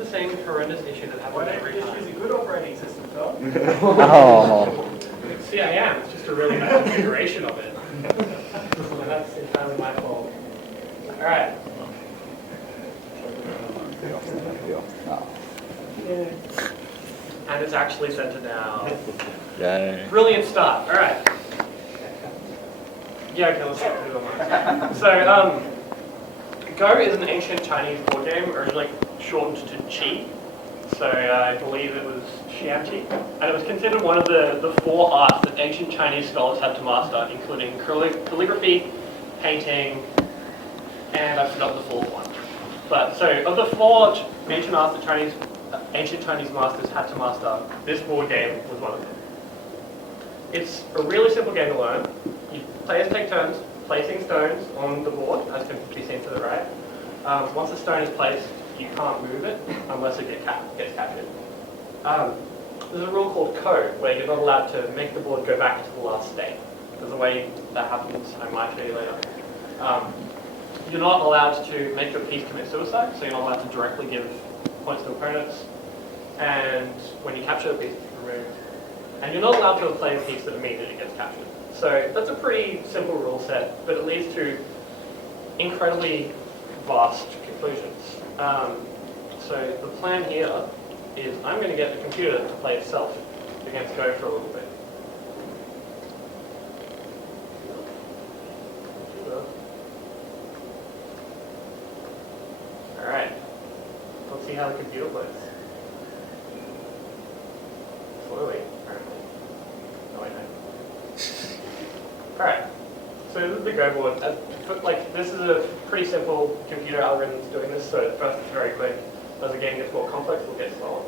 the same horrendous issue that happens every time. This is a good operating system, Tom. Oh. See, I am. It's just a really bad configuration of it. And that's entirely my fault. All right. And it's actually centered now. Yay. Brilliant start. All right. Yeah, okay, let's do it. So, Go is an ancient Chinese board game, originally shortened to Qi. So I believe it was Xianqi. And it was considered one of the four arts that ancient Chinese scholars had to master, including calligraphy, painting, and I forgot the fourth one. But so of the four ancient arts that ancient Chinese masters had to master, this board game was one of them. It's a really simple game to learn. Players take turns placing stones on the board, as can be seen to the right. Once a stone is placed, you can't move it unless it gets captured. There's a rule called code, where you're not allowed to make the board go back into the last state. There's a way that happens, I might show you later. You're not allowed to make your piece commit suicide, so you're not allowed to directly give points to opponents. And when you capture the piece, it's removed. And you're not allowed to play a piece that immediately gets captured. So that's a pretty simple rule set, but it leads to incredibly vast conclusions. So the plan here is I'm going to get the computer to play itself against Go for a little bit. Alright, let's see how the computer plays. Slowly, apparently. No, I don't. Alright, so this is the Go board. This is a pretty simple computer algorithm that's doing this, so at first it's very quick. As the game gets more complex, it'll get slower.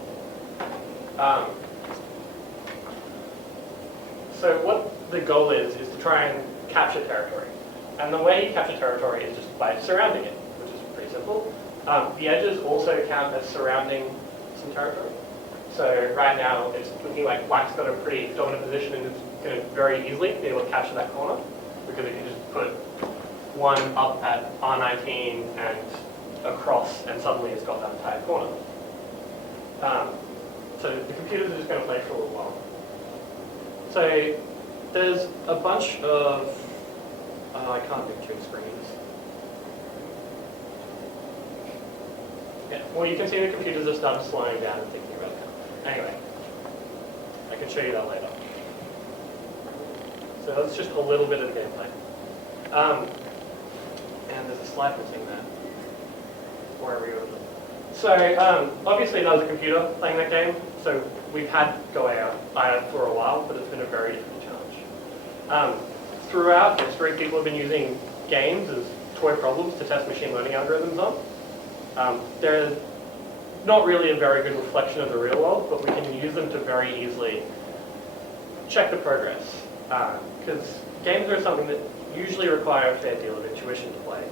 So what the goal is to try and capture territory. And the way you capture territory is just by surrounding it, which is pretty simple. The edges also count as surrounding some territory. So right now it's looking like Black's got a pretty dominant position and it's going to very easily be able to capture that corner because it can just put one up at R19 and across and suddenly it's got that entire corner. So the computers are just going to play for a little while. So there's a bunch of, I can't do two screens. Yeah, well you can see the computers have started slowing down and thinking about that. Anyway, I can show you that later. So that's just a little bit of the gameplay. And there's a slide missing there. Wherever you go. So obviously that was a computer playing that game. So we've had Go AI for a while, but it's been a very difficult challenge. Throughout history, people have been using games as toy problems to test machine learning algorithms on. They're not really a very good reflection of the real world, but we can use them to very easily check the progress. Because games are something that usually require a fair deal of intuition to play,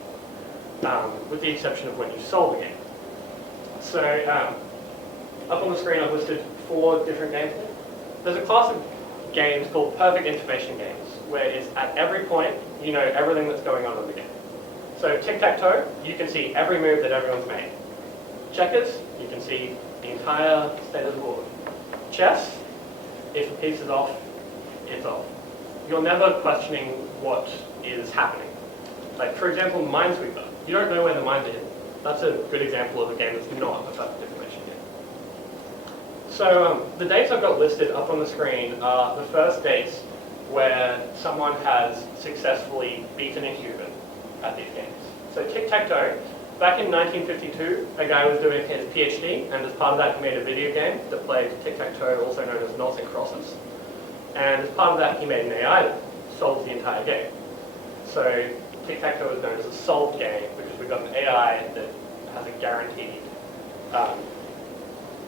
with the exception of when you solve a game. So up on the screen I've listed 4 different games. There's a class of games called perfect information games, where it's at every point you know everything that's going on in the game. So tic-tac-toe, you can see every move that everyone's made. Checkers, you can see the entire state of the board. Chess, if a piece is off, it's off. You're never questioning what is happening. Like, for example, Minesweeper. You don't know where the mines are hidden. That's a good example of a game that's not a perfect information game. So the dates I've got listed up on the screen are the first dates where someone has successfully beaten a human at these games. So tic-tac-toe, back in 1952, a guy was doing his PhD, and as part of that he made a video game that played tic-tac-toe, also known as noughts and crosses. And as part of that he made an AI that solves the entire game. So tic-tac-toe is known as a solved game because we've got an AI that has a guaranteed,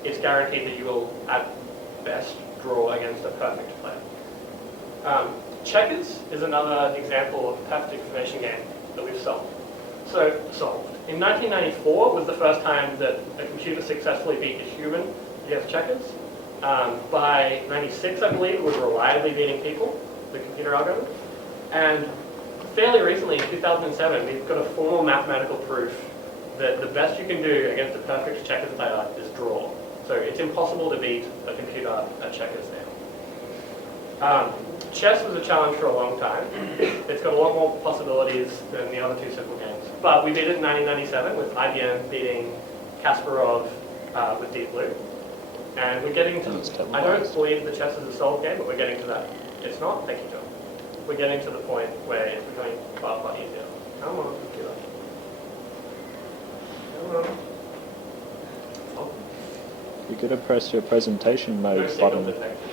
it's guaranteed that you will at best draw against a perfect player. Checkers is another example of a perfect information game that we've solved. So, solved. In 1994 was the first time that a computer successfully beat a human against checkers. By 96, I believe, it was reliably beating people, the computer algorithm. And fairly recently, in 2007, we've got a formal mathematical proof that the best you can do against a perfect checkers player is draw. So it's impossible to beat a computer at checkers now. Chess was a challenge for a long time. It's got a lot more possibilities than the other two simple games. But we beat it in 1997 with IBM beating Kasparov with Deep Blue. And we're getting to, I don't believe the chess is a solved game, but we're getting to that. It's not, thank you, John. We're getting to the point where it's becoming far, far easier. Come on, computer. Come on. Oh. You could have pressed your presentation mode No signal button. detected.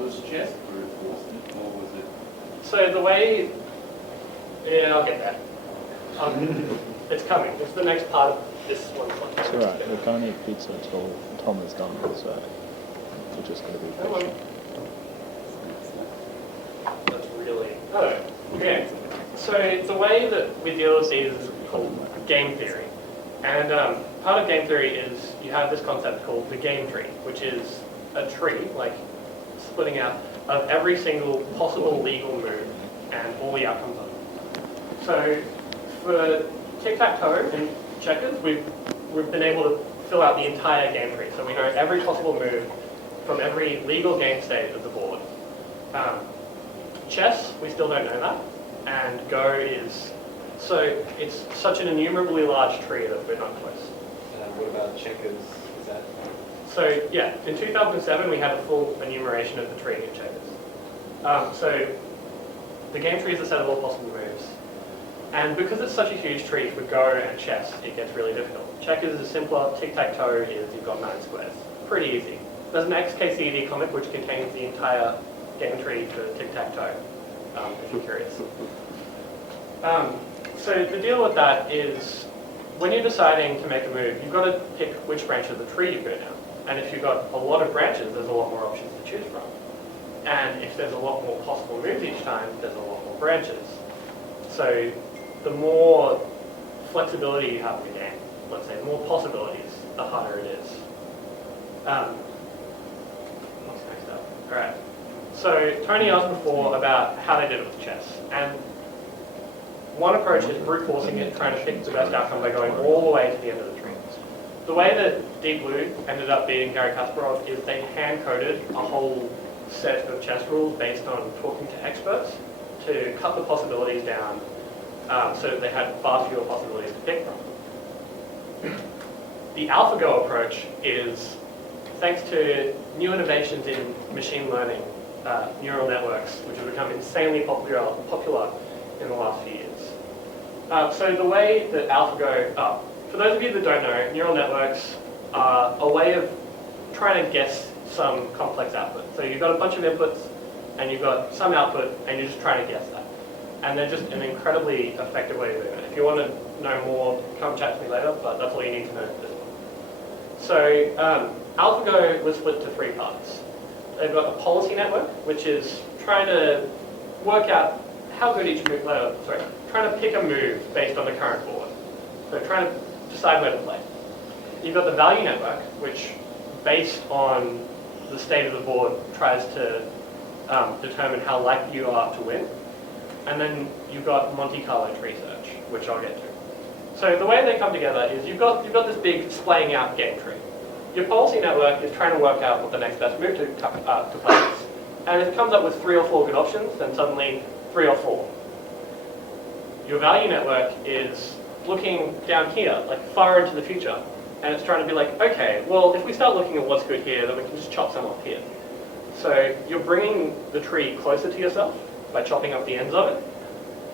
Was chess brute force, or was it? So the way, yeah, I'll get that. It's coming. It's the next part of this one. It's alright, we can't eat pizza until Tom is done, so we're just going to be Come on. patient. That's really... Oh, okay. So the way that we deal with these is called game theory. And part of game theory is you have this concept called the game tree, which is a tree, like splitting out, of every single possible legal move and all the outcomes of it. So for tic-tac-toe and checkers, we've been able to fill out the entire game tree. So we know every possible move from every legal game state of the board. Chess, we still don't know that. And Go is, so it's such an innumerably large tree that we're not close. What about checkers? Is that? So yeah, in 2007 we had a full enumeration of the tree in checkers. So the game tree is a set of all possible moves. And because it's such a huge tree for Go and chess, it gets really difficult. Checkers is simpler, tic-tac-toe is you've got 9 squares. Pretty easy. There's an XKCD comic which contains the entire game tree for tic-tac-toe, if you're curious. So the deal with that is when you're deciding to make a move, you've got to pick which branch of the tree you go down. And if you've got a lot of branches, there's a lot more options to choose from. And if there's a lot more possible moves each time, there's a lot more branches. So the more flexibility you have in the game, let's say, the more possibilities, the harder it is. What's next up? All right. So Tony asked before about how they did it with chess. And one approach is brute forcing it, trying to pick the best outcome by going all the way to the end of the tree. The way that Deep Blue ended up beating Garry Kasparov is they hand-coded a whole set of chess rules based on talking to experts to cut the possibilities down so that they had far fewer possibilities to pick from. The AlphaGo approach is, thanks to new innovations in machine learning, neural networks, which have become insanely popular in the last few years. So the way that AlphaGo, for those of you that don't know, neural networks are a way of trying to guess some complex output. So you've got a bunch of inputs, and you've got some output, and you're just trying to guess that. And they're just an incredibly effective way of doing it. If you want to know more, come chat to me later, but that's all you need to know at this point. So AlphaGo was split to 3 parts. They've got a policy network, which is trying to work out how good each move, trying to pick a move based on the current board. So trying to decide where to play. You've got the value network, which based on the state of the board tries to determine how likely you are to win. And then you've got Monte Carlo tree search, which I'll get to. So the way they come together is you've got this big splaying out game tree. Your policy network is trying to work out what the next best move to play is. And if it comes up with 3 or 4 good options, then suddenly 3 or 4. Your value network is looking down here, like far into the future, and it's trying to be like, okay, well, if we start looking at what's good here, then we can just chop some off here. So you're bringing the tree closer to yourself by chopping up the ends of it,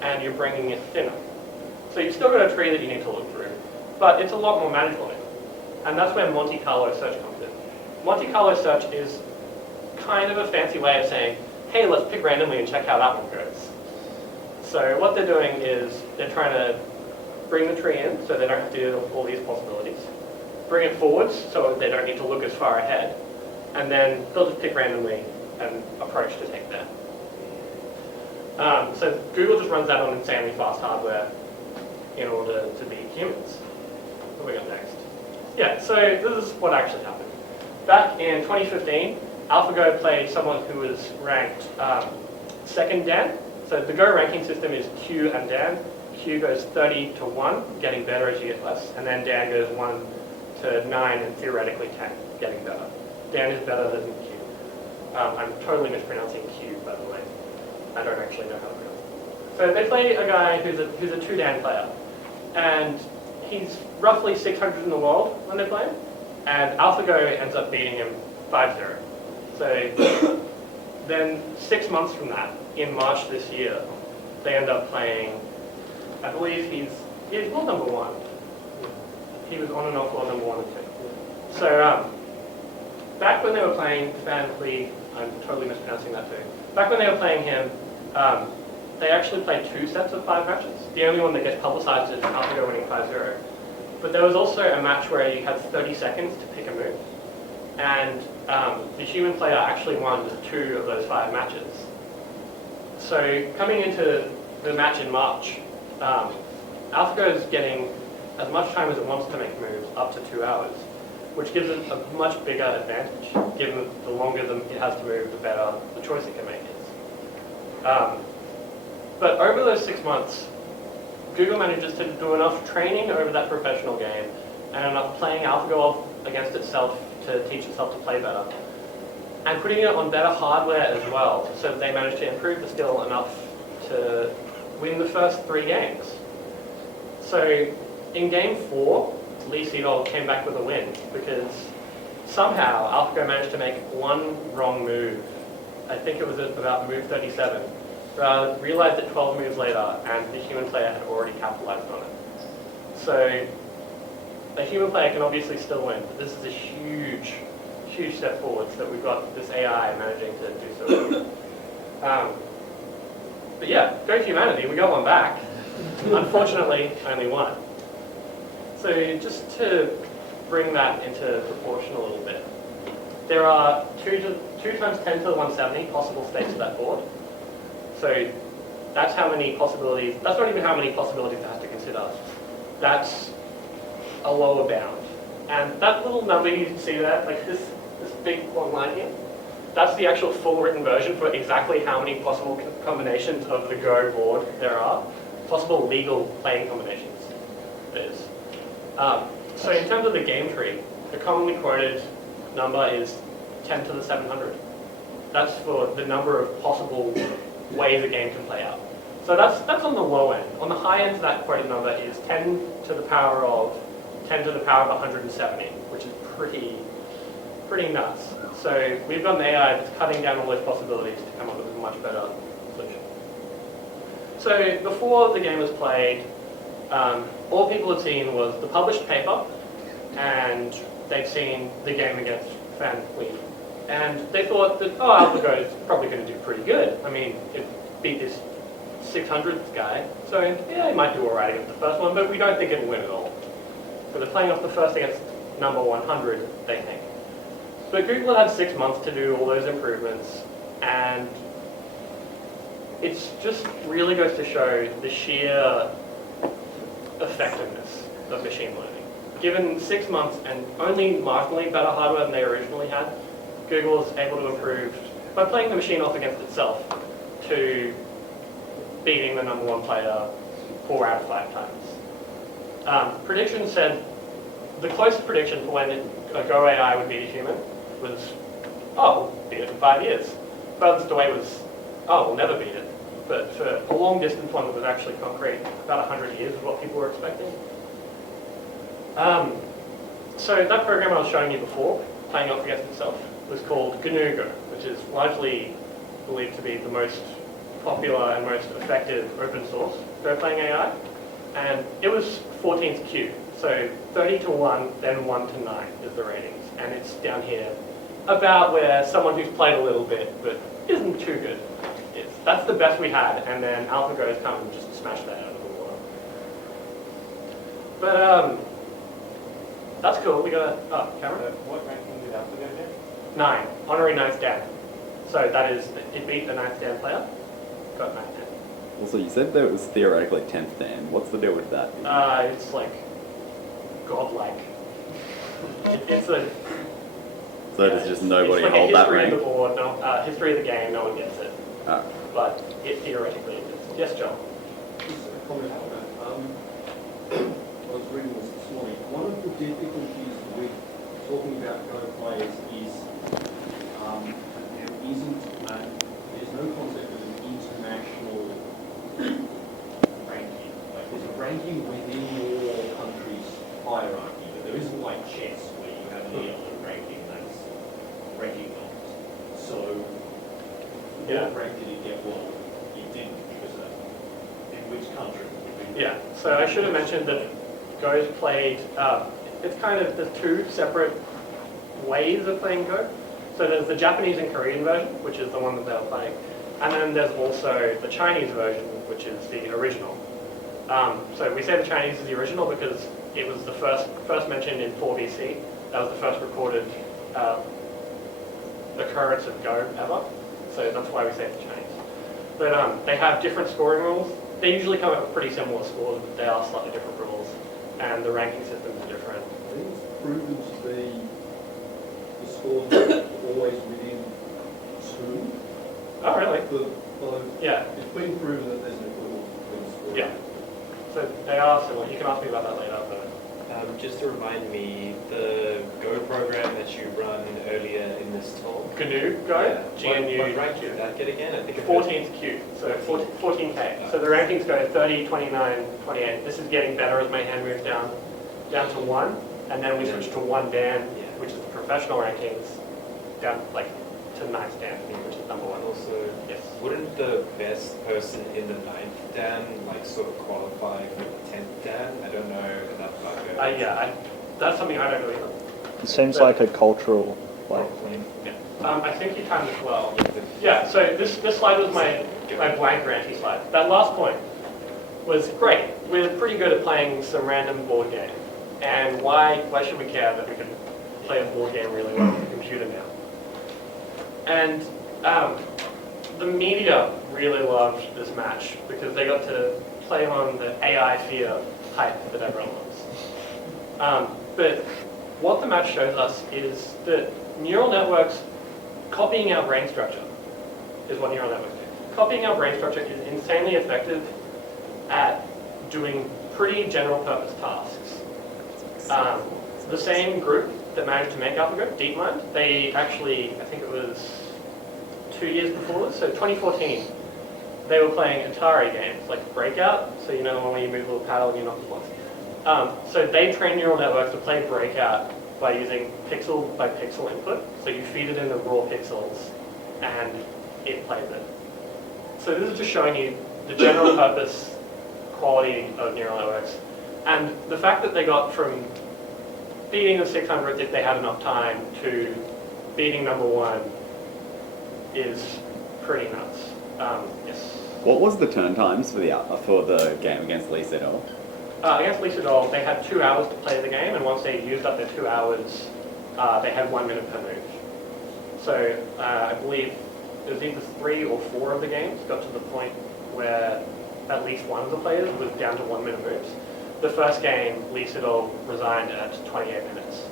and you're bringing it thinner. So you've still got a tree that you need to look through, but it's a lot more manageable now. And that's where Monte Carlo search comes in. Monte Carlo search is kind of a fancy way of saying, hey, let's pick randomly and check how that one goes. So what they're doing is they're trying to bring the tree in so they don't have to do all these possibilities. Bring it forwards so they don't need to look as far ahead. And then they'll just pick randomly an approach to take there. So Google just runs that on insanely fast hardware in order to beat humans. What do we got next? Yeah, so this is what actually happened. Back in 2015, AlphaGo played someone who was ranked second Dan. So the Go ranking system is Q and Dan. Q goes 30 to 1, getting better as you get less, and then Dan goes 1 to 9 and theoretically 10, getting better. Dan is better than Q. I'm totally mispronouncing Q, by the way. I don't actually know how to pronounce it. So they play a guy who's a 2 Dan player, and he's roughly 600 in the world when they play him, and AlphaGo ends up beating him 5-0. So then 6 months from that, in March this year, they end up playing, I believe he's world number 1. He was on and off world number 1 and 2. So back when they were playing Fan Lee, I'm totally mispronouncing that too. Back when they were playing him, they actually played 2 sets of 5 matches. The only one that gets publicized is AlphaGo winning 5-0. But there was also a match where you had 30 seconds to pick a move. And the human player actually won 2 of those 5 matches. So coming into the match in March, AlphaGo is getting as much time as it wants to make moves, up to 2 hours, which gives it a much bigger advantage, given that the longer it has to move, the better the choice it can make is. But over those 6 months, Google manages to do enough training over that professional game and enough playing AlphaGo against itself to teach itself to play better, and putting it on better hardware as well, so that they managed to improve the skill enough to win the first 3 games. So in game 4, Lee Sedol came back with a win because somehow AlphaGo managed to make 1 wrong move. I think it was about move 37. Realized it 12 moves later, and the human player had already capitalized on it. So a human player can obviously still win, but this is a huge, huge step forwards that we've got this AI managing to do so well. But yeah, go humanity, we got one back. Unfortunately, only 1. So just to bring that into proportion a little bit, there are 2 times 10 to the 170 possible states of that board. So that's how many possibilities, that's not even how many possibilities it has to consider. That's a lower bound. And that little number you can see there, like this big long line here, that's the actual full written version for exactly how many possible combinations of the Go board there are, possible legal playing combinations there is. So in terms of the game tree, the commonly quoted number is 10 to the 700. That's for the number of possible ways a game can play out. So that's on the low end. On the high end, that quoted number is 10 to the power of 170, which is pretty nuts. So we've got an AI that's cutting down all those possibilities to come up with a much better solution. So before the game was played, all people had seen was the published paper, and they'd seen the game against Fan Lee. And they thought that, oh, AlphaGo is probably going to do pretty good. I mean, it beat this 600th guy, so yeah, it might do all right against the first one, but we don't think it'll win at all. So they're playing off the first against number 100, they think. But Google had 6 months to do all those improvements, and it's just really goes to show the sheer effectiveness of machine learning. Given 6 months and only marginally better hardware than they originally had, Google was able to improve, by playing the machine off against itself, to beating the number 1 player 4 out of 5 times. Predictions said, the closest prediction for when a Go AI would beat a human was, oh, we'll beat it in 5 years. Furthest away was, oh, we'll never beat it. But for a long distance one that was actually concrete, about 100 years is what people were expecting. So that program I was showing you before, playing off against itself, was called GNU-Go, which is largely believed to be the most popular and most effective open source Go playing AI. And it was 14th Q, so 30 to 1, then 1 to 9 is the ratings. And it's down here, about where someone who's played a little bit, but isn't too good is. That's the best we had, and then AlphaGo has come and just smashed that out of the water. But that's cool. We got Cameron? What ranking did AlphaGo get? 9, honorary 9th Dan. So that is, it beat the 9th Dan player, got 9th Dan. Also, you said that it was theoretically 10th Dan. What's the deal with that? It's like godlike. It's a. So does just nobody it's like hold a that history rank? of the board, no, history of the game, no one gets it. Oh. But it theoretically is. Yes, John. I was reading this morning. One of the difficulties with talking about Go players is there's no concept of an international ranking. Like there's a ranking within your country's hierarchy, but there isn't like chess where you have an element ranking that's recognized. So, what rank did it get? Well, it didn't because of in which country? Yeah, so I should have mentioned that Go's played, it's kind of, there's two separate ways of playing Go. So there's the Japanese and Korean version, which is the one that they were playing. And then there's also the Chinese version, which is the original. So we say the Chinese is the original because it was the first mentioned in 4 BC. That was the first recorded occurrence of Go ever. So that's why we say it's Chinese. But they have different scoring rules. They usually come up with pretty similar scores, but they are slightly different rules. And the ranking systems are different. I think it's proven to be the scores are always within 2. Oh, really? Yeah. It's been proven that there's an equivalence between scores. Yeah. So they are similar. You can ask me about that later. But Just to remind me, the Go program that you run earlier in this talk. GNU Go, GNU. What rank did that get again? I think 14th Q, so 14K. So the rankings go 30, 29, 28. This is getting better as my hand moves down to 1, and then we switch to 1 Dan, which is the professional rankings, down like to 9th Dan, which is number 1. Also, Yes. wouldn't the best person in the 9th Dan like sort of qualify for the 10th Dan? I don't know enough about Go. That's something I don't know either. It seems like a cultural like thing. Yeah. I think you timed it well. Yeah, so this slide was my blank ranty slide. That last point was great. We're pretty good at playing some random board game. And why should we care that we can play a board game really well on a computer now? And the media really loved this match because they got to play on the AI fear hype that everyone loves. But what the match shows us is that neural networks copying our brain structure is what neural networks do. Copying our brain structure is insanely effective at doing pretty general purpose tasks. The same group that managed to make AlphaGo, DeepMind, they actually, I think it was 2 years before this, so 2014, they were playing Atari games like Breakout, so you know the one where you move a little paddle and you knock the blocks. So they train neural networks to play Breakout by using pixel by pixel input. So you feed it in the raw pixels and it plays it. So this is just showing you the general purpose quality of neural networks. And the fact that they got from beating the 600 if they had enough time to beating number 1 is pretty nuts. Yes. What was the turn times for the game against Lee Sedol? Against Lee Sedol, they had 2 hours to play the game, and once they used up their 2 hours, they had 1 minute per move. So I believe it was either 3 or 4 of the games got to the point where at least one of the players was down to 1 minute moves. The first game, Lee Sedol resigned at 28 minutes.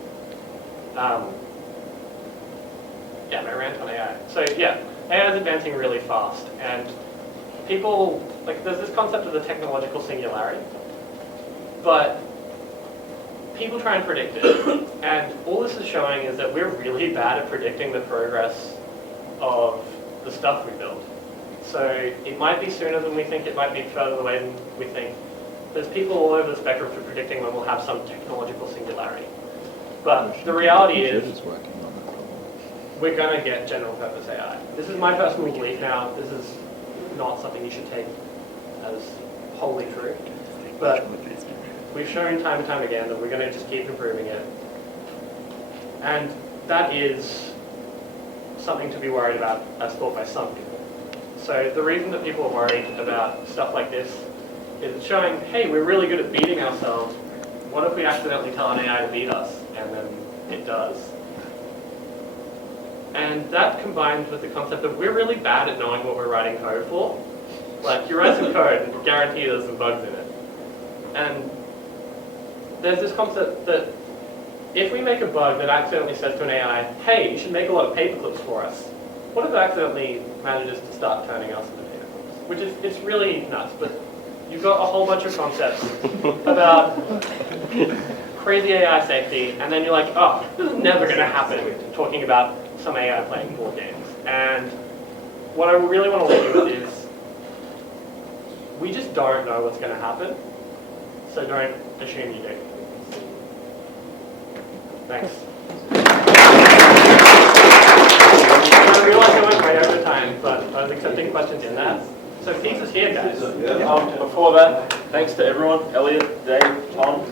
Yeah, they ran on AI. So yeah, AI is advancing really fast, and people, like, there's this concept of the technological singularity, but people try and predict it, and all this is showing is that we're really bad at predicting the progress of the stuff we build. So it might be sooner than we think, it might be further away than we think. There's people all over the spectrum for predicting when we'll have some technological singularity. But the reality is, we're going to get general purpose AI. This is my personal belief now. This is not something you should take as wholly true. But we've shown time and time again that we're going to just keep improving it. And that is something to be worried about as thought by some people. So the reason that people are worried about stuff like this is it's showing, hey, we're really good at beating ourselves. What if we accidentally tell an AI to beat us? And then it does. And that combined with the concept of we're really bad at knowing what we're writing code for. Like, you write some code and guarantee there's some bugs in it. And there's this concept that if we make a bug that accidentally says to an AI, hey, you should make a lot of paperclips for us, what if it accidentally manages to start turning us into paperclips? Which is, it's really nuts, but you've got a whole bunch of concepts about crazy AI safety, and then you're like, oh, this is never going to happen, talking about some AI playing board games. And what I really want to leave you with is, we just don't know what's going to happen, so don't assume you do. Thanks. I realized I went way over time, but I was accepting questions in that. So Keith is here, guys. Before that, thanks to everyone, Elliot, Dave, Tom.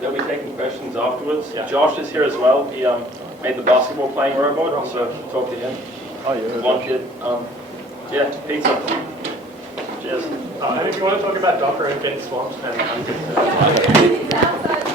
They'll be taking questions afterwards. Yeah. Josh is here as well. He made the basketball playing robot, so talk to him. Oh, yeah. One kid. Yeah, pizza. Cheers. And if you want to talk about Docker and Bin Swamp, then I'm good.